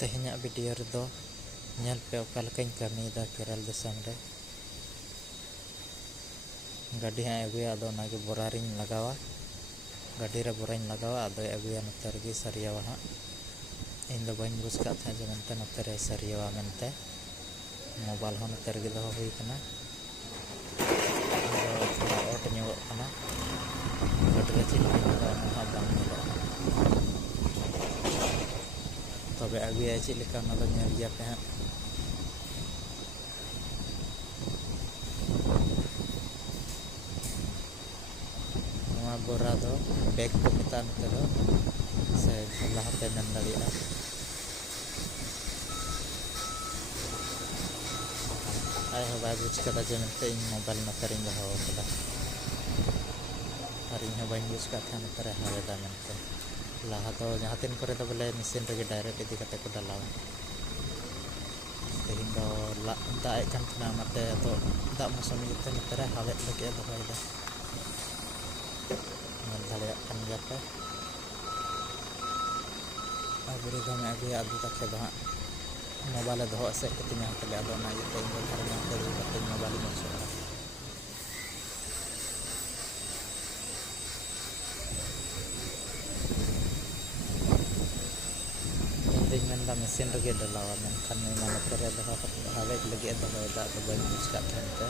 तेहना video रेदो nail पे ओका लेकाኝ कामीदा केरल दिसम रे गाड़ी हाँ अगुया अदो नागे बोरारिñ लगावा गाड़ी रे बोराñ लगावा अदो अगुया नते रेगे सरियावा हाँ इन दो बाñ बुझ का था जे मेनते नते रे सरियावा मेनते मोबाइल हो नते रेगे दोहो हुई कना अदो थोड़ा ओट ᱧᱚᱜᱚᱜ कना गाड़ी रे चिल लगावा हाँ बाñ ᱧᱮᱞᱚᱜᱼᱟ तबे अगुया चेक लेका ना दो ᱧᱮᱞ गिया पे हाँ नवा बोरा दो बैग को मिता नते दो से लाहा पे मेन दाड़िया आय हो बाय बुझ कदा जे मेनते इन मोबाइल नते रिñ दोहो कदा और इन हो बाñ बुझ का था नते रे हावेदा मेनते लाहा तो जहाँ तीन करे तो बोले मशीन रेगे डायरेक्ट इदी कते को डालावा तेहिं दो दाग ए कान थना नाते तो दाग मौसम इते नते रे हावेद लगे दोहोयदा नेल दाड़िया कान गया पे अबरे दमे अगुया अदु ताखे दो हाँ मोबाइल दोहो एसेज कतिñ हातले अदो ना इते इन दो धारे नाते दो कते मोबाइल इन सोरा दिन मेनदा मशीन रेगे डालावा मेनखान इन नते रे दोहो कते हावेद लगे दोहोयदा तो बाñ बुझ का थानते